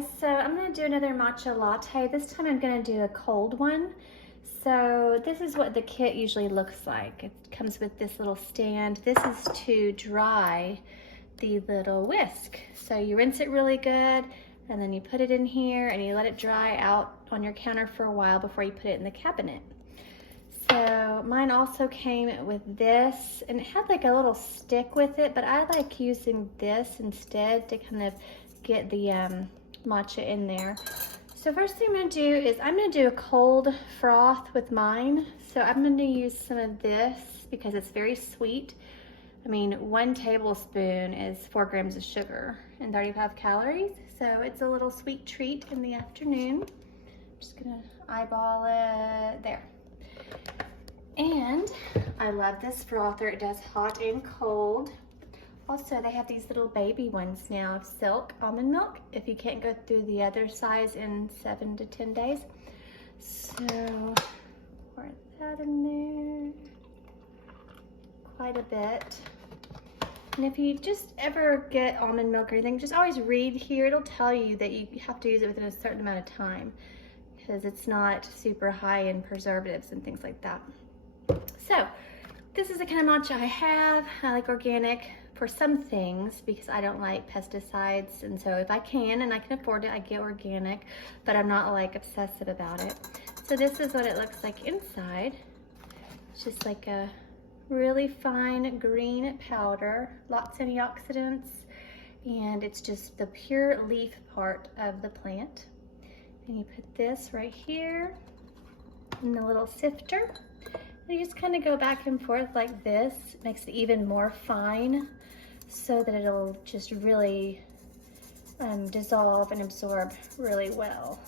guys, so I'm going to do another matcha latte. This time I'm going to do a cold one. So this is what the kit usually looks like. It comes with this little stand. This is to dry the little whisk. So you rinse it really good and then you put it in here and you let it dry out on your counter for a while before you put it in the cabinet. So mine also came with this, and it had like a little stick with it, but I like using this instead to kind of get the matcha in there. So first thing I'm gonna do is I'm gonna do a cold froth with mine. So I'm gonna use some of this because it's very sweet. I mean, 1 tablespoon is 4 grams of sugar and 35 calories. So it's a little sweet treat in the afternoon. I'm just gonna eyeball it there. And I love this frother. It does hot and cold. Also, they have these little baby ones now of Silk almond milk if you can't go through the other size in 7 to 10 days. So pour that in there. Quite a bit. And if you just ever get almond milk or anything, just always read here. It'll tell you that you have to use it within a certain amount of time because it's not super high in preservatives and things like that. So this is the kind of matcha I have. I like organic for some things because I don't like pesticides, and so if I can and I can afford it, I get organic, but I'm not like obsessive about it. So this is what it looks like inside. It's just like a really fine green powder, lots of antioxidants, and it's just the pure leaf part of the plant. And you put this right here in the little sifter. And you just kind of go back and forth like this. It makes it even more fine so that it'll just really dissolve and absorb really well.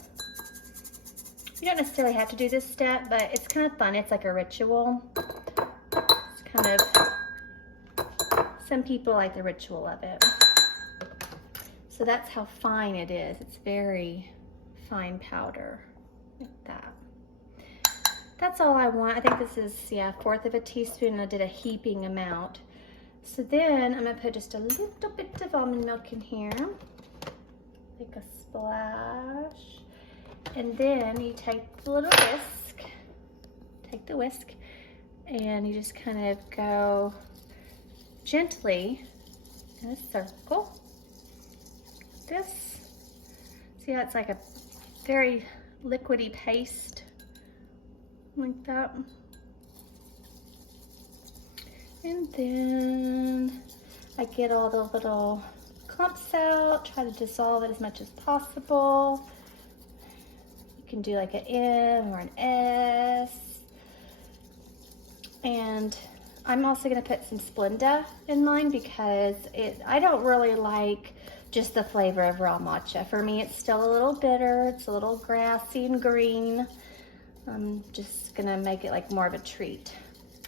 You don't necessarily have to do this step, but it's kind of fun. It's like a ritual. It's kind of, some people like the ritual of it. So that's how fine it is. It's very fine powder, like that. That's all I want. I think this is, yeah, 1/4 of a teaspoon, and I did a heaping amount. So then I'm gonna put just a little bit of almond milk in here, like a splash. And then you take the little whisk, and you just kind of go gently in a circle, like this. See how it's like a very liquidy paste, like that. And then I get all the little clumps out, try to dissolve it as much as possible. You can do like an M or an S. And I'm also gonna put some Splenda in mine because I don't really like just the flavor of raw matcha. For me, it's still a little bitter. It's a little grassy and green. I'm just gonna make it like more of a treat.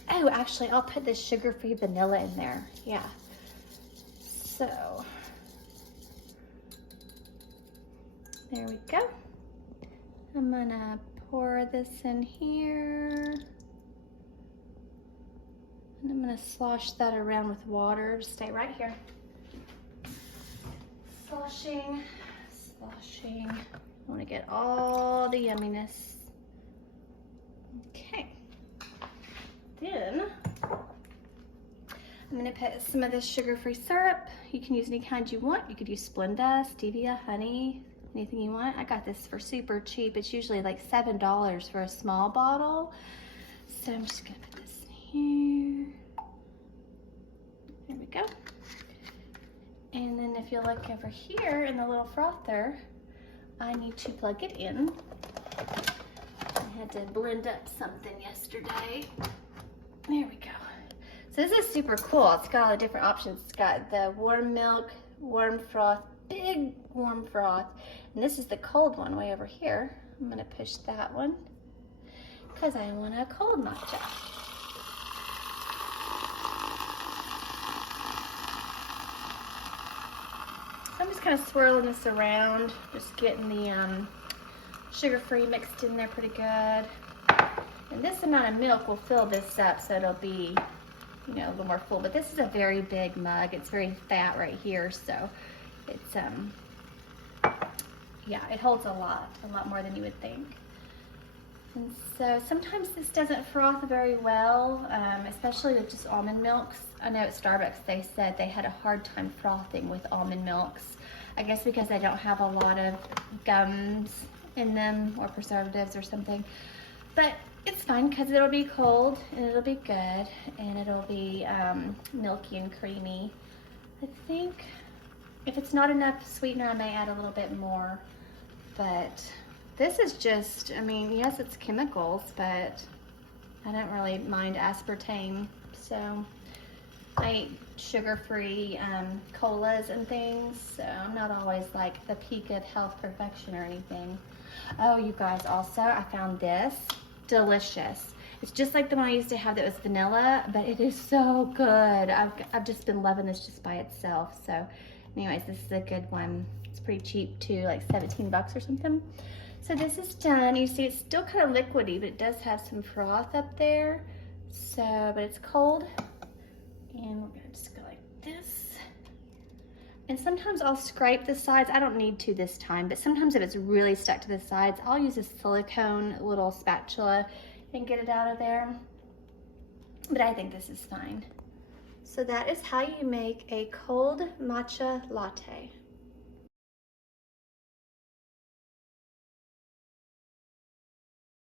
Oh, actually, I'll put this sugar-free vanilla in there. Yeah. So, there we go. I'm gonna pour this in here. And I'm gonna slosh that around with water. Just stay right here. Sloshing, sloshing. I wanna get all the yumminess. Okay. Then I'm gonna put some of this sugar-free syrup. You can use any kind you want. You could use Splenda, stevia, honey, anything you want. I got this for super cheap. It's usually like $7 for a small bottle. So I'm just gonna put this in here. There we go. And then if you look over here in the little frother, I need to plug it in. I had to blend up something yesterday. There we go. So this is super cool. It's got all the different options. It's got the warm milk, warm froth, big warm froth. And this is the cold one way over here. I'm gonna push that one because I want a cold matcha. So I'm just kind of swirling this around, just getting the sugar-free mixed in there pretty good. And this amount of milk will fill this up, so it'll be, you know, a little more full. But this is a very big mug. It's very fat right here, so it's yeah, it holds a lot more than you would think. And so sometimes this doesn't froth very well, especially with just almond milks. I know at Starbucks they said they had a hard time frothing with almond milks. I guess because they don't have a lot of gums in them or preservatives or something. But it's fine because it'll be cold and it'll be good and it'll be milky and creamy. I think if it's not enough sweetener, I may add a little bit more, but this is just, I mean, yes, it's chemicals, but I don't really mind aspartame. So I eat sugar-free colas and things, so I'm not always like the peak of health perfection or anything. Oh, you guys, also, I found this. Delicious. It's just like the one I used to have that was vanilla, but it is so good. I've just been loving this just by itself. So anyways, this is a good one. It's pretty cheap too, like 17 bucks or something. So this is done. You see it's still kind of liquidy, but it does have some froth up there. So, but it's cold. And we're gonna just go like this. And sometimes I'll scrape the sides. I don't need to this time, but sometimes if it's really stuck to the sides, I'll use a silicone little spatula and get it out of there. But I think this is fine. So that is how you make a cold matcha latte.